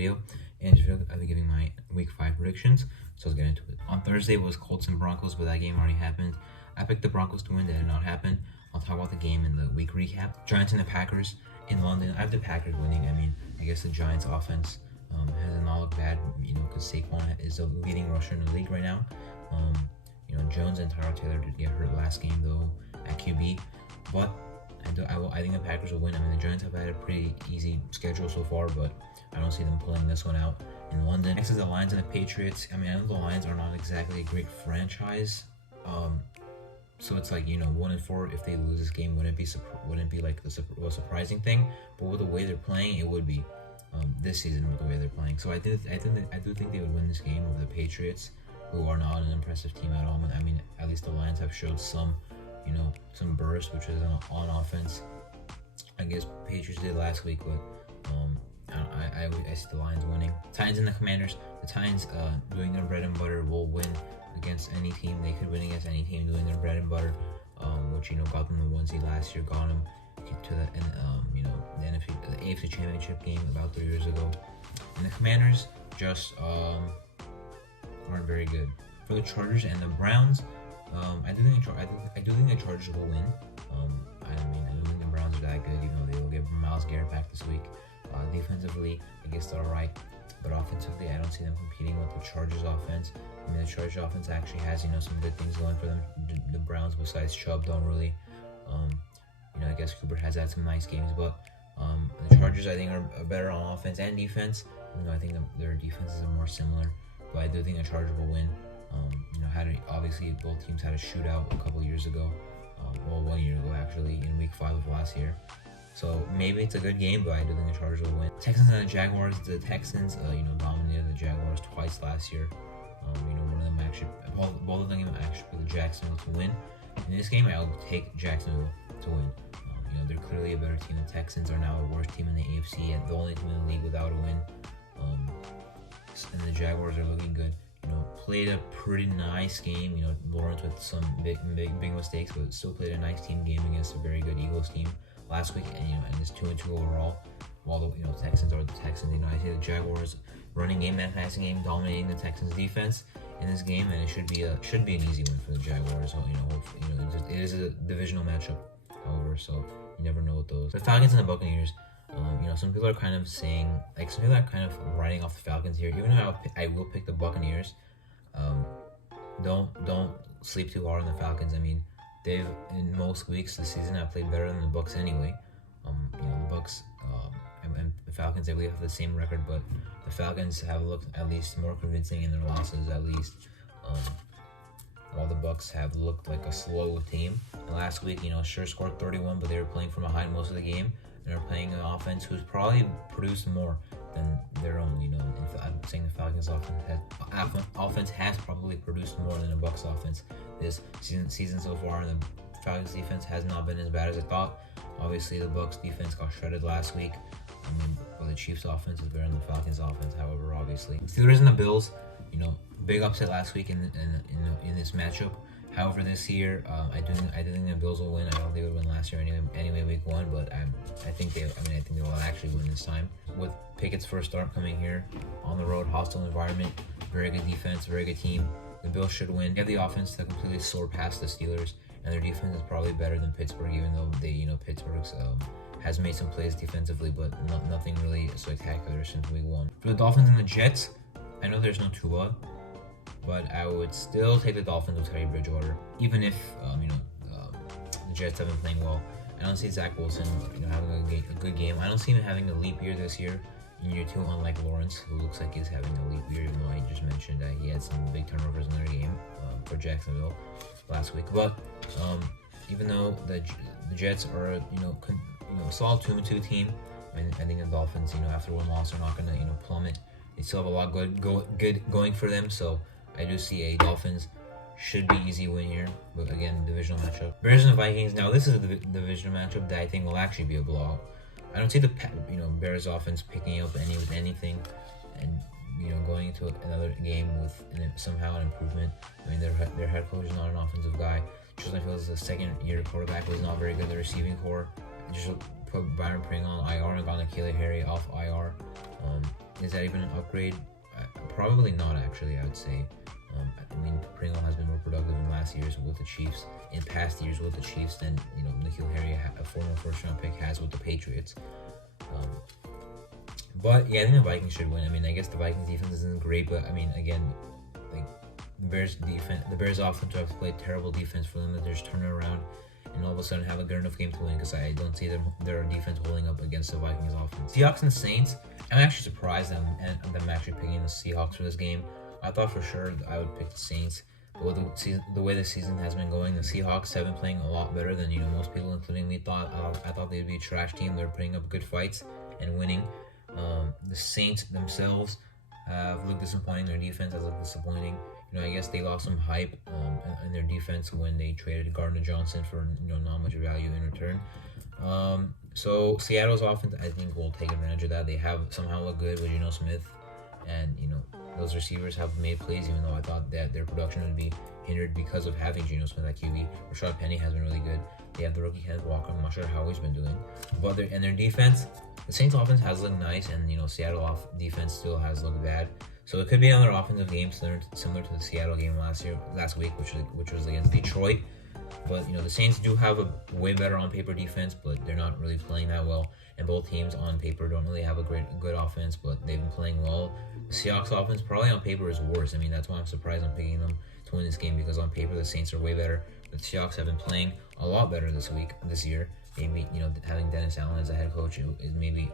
video. And I'll be giving my Week 5 predictions, so let's get into it. On Thursday was Colts and Broncos, but that game already happened. I picked the Broncos to win, that did not happen. I'll talk about the game in the week recap. Giants and the Packers in London. I have the Packers winning. I mean, I guess the Giants offense has not looked bad, because Saquon is the leading rusher in the league right now. Jones and Tyrod Taylor did get hurt last game though at QB, but I think the Packers will win. I mean, the Giants have had a pretty easy schedule so far, but I don't see them pulling this one out in London. Next is the Lions and the Patriots. I mean, I know the Lions are not exactly a great franchise, so it's like 1-4. If they lose this game, wouldn't be like the surprising thing. But with the way they're playing, it would be this season with the way they're playing. So I do think they would win this game over the Patriots, who are not an impressive team at all. I mean, at least the Lions have showed some burst, which is on offense. I guess Patriots did last week, but I see the Lions winning. Titans and the Commanders. The Titans, doing their bread and butter, will win against any team. They could win against any team doing their bread and butter, which got them the 1 seed last year, got them to the AFC Championship game about 3 years ago. And the Commanders just aren't very good. For the Chargers and the Browns, I do think the Chargers will win. I don't think the Browns are that good. They will get Myles Garrett back this week. Defensively, I guess they're alright, but offensively, I don't see them competing with the Chargers offense. I mean, the Chargers offense actually has some good things going for them. The Browns, besides Chubb, don't really. I guess Cooper has had some nice games, but the Chargers, I think, are better on offense and defense. I think their defenses are more similar, but I do think the Chargers will win. Obviously both teams had a shootout a couple years ago. 1 year ago actually, in Week 5 of last year. So maybe it's a good game, but I do think the Chargers will win. Texans and the Jaguars. The Texans, dominated the Jaguars twice last year. One of them actually, both of them actually put the Jacksonville to win. In this game, I'll take Jacksonville to win. They're clearly a better team. The Texans are now the worst team in the AFC and the only team in the league without a win. And the Jaguars are looking good. Played a pretty nice game. Lawrence with some big mistakes, but still played a nice team game against a very good Eagles team last week. And it's 2-2 overall. While the Texans are the Texans. I see the Jaguars running game and passing game dominating the Texans defense in this game, and it should be an easy win for the Jaguars. So it is a divisional matchup, however, so you never know with those. The Falcons and the Buccaneers. Some people are kind of saying, some people are kind of writing off the Falcons here. Even though I will pick the Buccaneers, don't sleep too hard on the Falcons. I mean, they've in most weeks this season have played better than the Bucs anyway. The Bucs and the Falcons, I believe, have the same record, but the Falcons have looked at least more convincing in their losses, at least. While the Bucs have looked like a slow team. And last week, sure scored 31, but they were playing from behind most of the game. And they're playing an offense who's probably produced more than their own. I'm saying the Falcons offense has probably produced more than the Bucs offense this season so far, and the Falcons defense has not been as bad as I thought. Obviously, the Bucs defense got shredded last week. But the Chiefs offense is better than the Falcons offense. However, obviously, Steelers and the Bills. Big upset last week in this matchup. However, this year, I do think the Bills will win. I don't think they would win last year anyway Week 1, but I think they will actually win this time. With Pickett's first start coming here on the road, hostile environment, very good defense, very good team. The Bills should win. They have the offense to completely soar past the Steelers, and their defense is probably better than Pittsburgh, even though Pittsburgh's has made some plays defensively, but nothing really spectacular since Week 1. For the Dolphins and the Jets, I know there's no Tua, but I would still take the Dolphins with Teddy Bridgewater, even if the Jets have been playing well. I don't see Zach Wilson having a good game. I don't see him having a leap year this year in year 2, unlike Lawrence, who looks like he's having a leap year, even though I just mentioned that he had some big turnovers in their game for Jacksonville last week. But even though the Jets are a solid 2-2 team, I think the Dolphins, after one loss, are not going to plummet. They still have a lot good going for them, so I do see a Dolphins should be easy win here, but again, divisional matchup. Bears and the Vikings. Now this is a divisional matchup that I think will actually be a blowout. I don't see the Bears offense picking up anything, and going into another game with somehow an improvement. I mean, their head coach is not an offensive guy. Justin Fields is a second-year quarterback who is not very good at the receiving core. Just put Byron Pringle on IR and got N'Keal Harry off IR. is that even an upgrade? Probably not, actually, I would say. I mean, Pringle has been more productive in last years with the Chiefs, in past years with the Chiefs, than, N'Keal Harry, a former first-round pick, has with the Patriots. But yeah, I think the Vikings should win. I mean, I guess the Vikings defense isn't great, but I mean, again, like the Bears offense have played terrible defense for them, that they're just turning around and all of a sudden have a good enough game to win, because I don't see their defense holding up against the Vikings offense. Seahawks and Saints, I'm actually surprised that I'm actually picking the Seahawks for this game. I thought for sure I would pick the Saints. But the way the season has been going, the Seahawks have been playing a lot better than most people, including me, thought. I thought they'd be a trash team. They're putting up good fights and winning. The Saints themselves have looked disappointing. Their defense has looked disappointing. I guess they lost some hype in their defense when they traded Gardner Johnson for not much value in return. So Seattle's offense, I think, will take advantage of that. They have somehow looked good with Geno Smith, and those receivers have made plays, even though I thought that their production would be hindered because of having Geno Smith at QB. Rashad Penny has been really good. They have the rookie Kenneth Walker. I'm not sure how he's been doing, but their defense, the Saints offense has looked nice, and Seattle defense still has looked bad. So it could be another offensive game similar to the Seattle game last week, which was against Detroit. But the Saints do have a way better on paper defense, but they're not really playing that well. And both teams on paper don't really have a good offense, but they've been playing well. The Seahawks offense probably on paper is worse. I mean, that's why I'm surprised I'm picking them to win this game, because on paper the Saints are way better. The Seahawks have been playing a lot better this year. Maybe having Dennis Allen as a head coach is maybe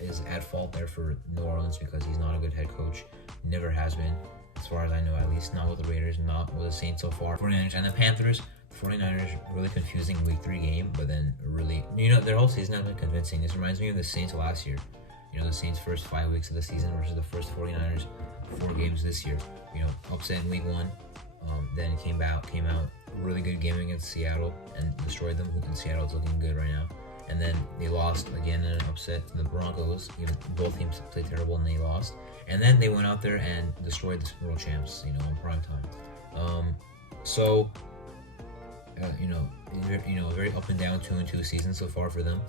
is at fault there for New Orleans, because he's not a good head coach. Never has been, as far as I know, at least not with the Raiders, not with the Saints so far. 49ers and the Panthers. 49ers, really confusing week 3 game, but then really, their whole season has been convincing. This reminds me of the Saints last year. The Saints' first 5 weeks of the season versus the first 49ers 4 games this year. Upset in week 1, then came out really good game against Seattle and destroyed them. And Seattle's looking good right now. And then they lost again in an upset to the Broncos. Even both teams played terrible and they lost. And then they went out there and destroyed the Super Bowl champs, in prime time. Very up and down 2-2 season so far for them.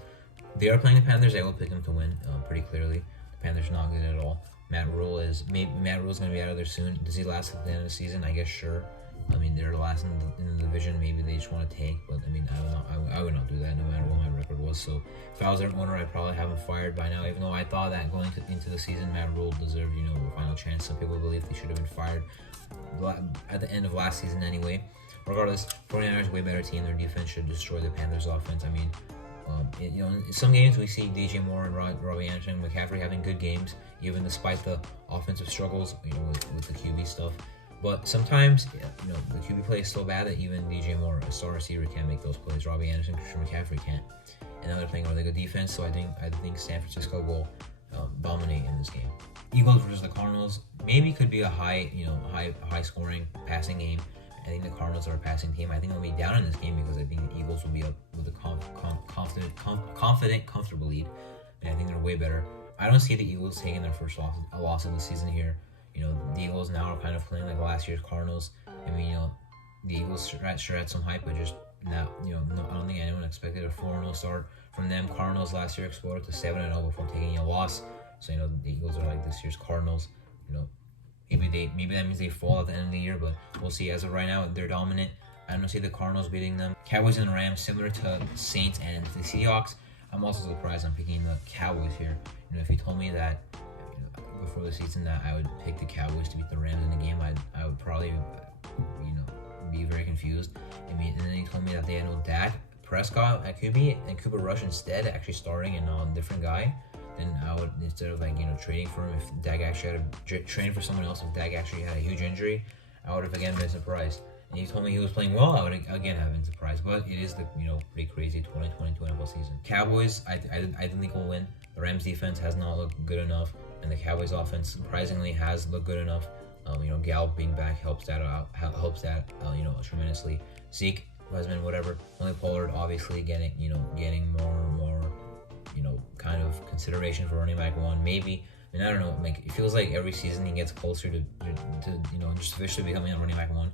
They are playing the Panthers. I will pick them to win pretty clearly. The Panthers are not good at all. Matt Rule is going to be out of there soon. Does he last at the end of the season? I guess sure. I mean, they're last in the division. Maybe they just want to tank, but I mean, I would not do that no matter what my record was. So if I was their owner, I'd probably have him fired by now. Even though I thought that going into the season, Matt Rule deserved a final chance. Some people believe he should have been fired at the end of last season anyway. Regardless, 49ers way better team. Their defense should destroy the Panthers offense. I mean, in some games we see DJ Moore and Robbie Anderson and McCaffrey having good games, even despite the offensive struggles, with the QB stuff. But sometimes, the QB play is so bad that even DJ Moore, a star receiver, can't make those plays. Robbie Anderson, Christian McCaffrey can't. And now they're playing really good defense, so I think San Francisco will dominate in this game. Eagles versus the Cardinals maybe could be a high scoring passing game. I think the Cardinals are a passing team. I think they'll be down in this game because I think the Eagles will be up with a confident, comfortable lead. And I think they're way better. I don't see the Eagles taking their first loss of the season here. The Eagles now are kind of playing like last year's Cardinals. I mean, the Eagles sure had some hype, but just now, I don't think anyone expected a 4-0 start from them. Cardinals last year exploded to 7-0 before taking a loss. So, the Eagles are like this year's Cardinals. Maybe that means they fall at the end of the year, but we'll see. As of right now, they're dominant. I don't see the Cardinals beating them. Cowboys and Rams, similar to Saints and the Seahawks. I'm also surprised I'm picking the Cowboys here. If you told me that before the season that I would pick the Cowboys to beat the Rams in the game, I would probably be very confused. And then you told me that they had no Dak Prescott at QB and Cooper Rush instead, actually starting and not a different guy. Then I would, instead of trading for him, if Dak actually had to train for someone else, if Dak actually had a huge injury, I would have again been surprised. And you told me he was playing well, I would again have been surprised. But it is the pretty crazy 2020 NFL season. Cowboys, I didn't think will win. The Rams defense has not looked good enough, and the Cowboys offense surprisingly has looked good enough. Gallup being back helps that tremendously. Zeke, who has been whatever. Only Pollard obviously getting more and more kind of consideration for running back 1. Maybe, I don't know. It feels like every season he gets closer to just officially becoming a running back 1.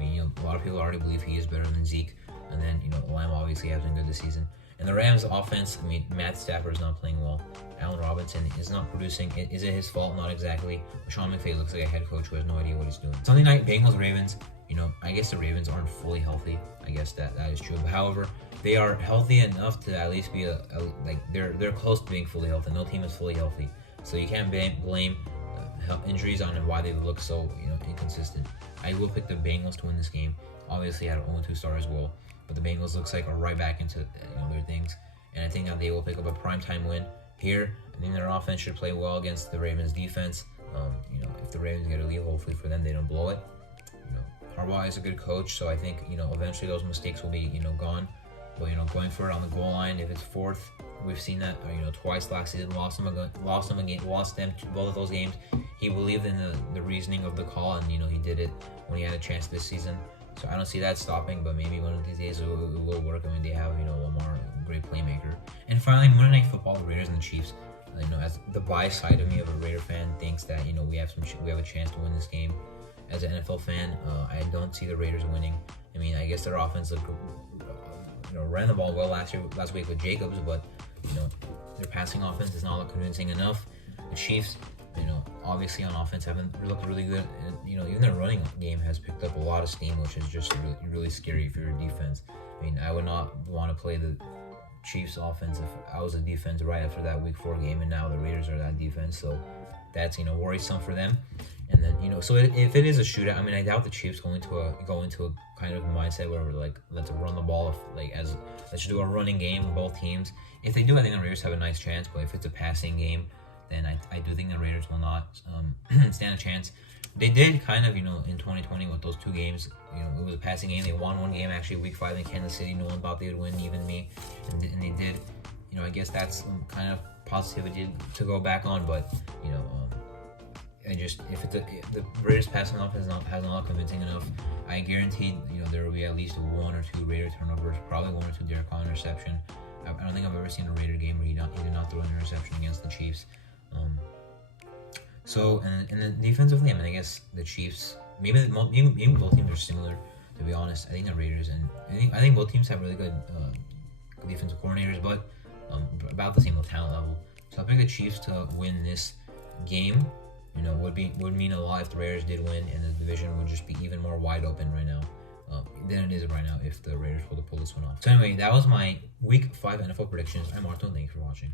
A lot of people already believe he is better than Zeke, and then Lamb obviously has been good this season. And the Rams offense, I mean, Matt Stafford is not playing well. Allen Robinson is not producing. Is it his fault? Not exactly. Sean McVay looks like a head coach who has no idea what he's doing. Sunday night, Bengals Ravens. I guess the Ravens aren't fully healthy. I guess that is true. But however, they are healthy enough to at least be they're close to being fully healthy. No team is fully healthy, so you can't blame injuries on why they look so inconsistent. I will pick the Bengals to win this game. Obviously, I had an 0-2 start as well, but the Bengals looks like are right back into their things, and I think that they will pick up a primetime win here. I think their offense should play well against the Ravens defense. If the Ravens get a lead, hopefully for them they don't blow it. Harbaugh is a good coach, so I think eventually those mistakes will be gone. But going for it on the goal line, if it's fourth, we've seen that twice last season. Lost them both of those games. He believed in the reasoning of the call, and he did it when he had a chance this season. So I don't see that stopping, but maybe one of these days it will work. I mean, they have Lamar, a great playmaker. And finally, Monday Night Football, the Raiders and the Chiefs. As the bias side of me of a Raider fan thinks that we have a chance to win this game. As an NFL fan, I don't see the Raiders winning. I mean, I guess their offense ran the ball well last week with Jacobs, but their passing offense is not look convincing enough. The Chiefs, obviously on offense haven't looked really good. And, even their running game has picked up a lot of steam, which is just really scary for your defense. I mean, I would not want to play the Chiefs offense if I was a defense right after that Week 4 game, and now the Raiders are that defense. So that's worrisome for them. And then so if it is a shootout, I mean, I doubt the Chiefs go into a kind of mindset where we're like, let's run the ball, let's do a running game with both teams. If they do, I think the Raiders have a nice chance. But if it's a passing game, then I do think the Raiders will not stand a chance. They did kind of in 2020 with those 2 games. It was a passing game. They won one game actually Week 5 in Kansas City. No one thought they would win, even me, and they did. I guess that's some kind of positivity to go back on, but if the Raiders passing offense has not convincing enough, I guarantee there will be at least 1 or 2 Raider turnovers, probably 1 or 2 Derek Carr interception. I don't think I've ever seen a Raider game where he did not throw an interception against the Chiefs. And then defensively, I mean, I guess the Chiefs, maybe both teams are similar. To be honest, I think the Raiders and I think both teams have really good defensive coordinators, but about the same talent level. So I think the Chiefs to win this game, would mean a lot if the Raiders did win, and the division would just be even more wide open right now than it is right now if the Raiders were to pull this one off. So anyway, that was my Week 5 NFL predictions. I'm Martin. Thanks for watching.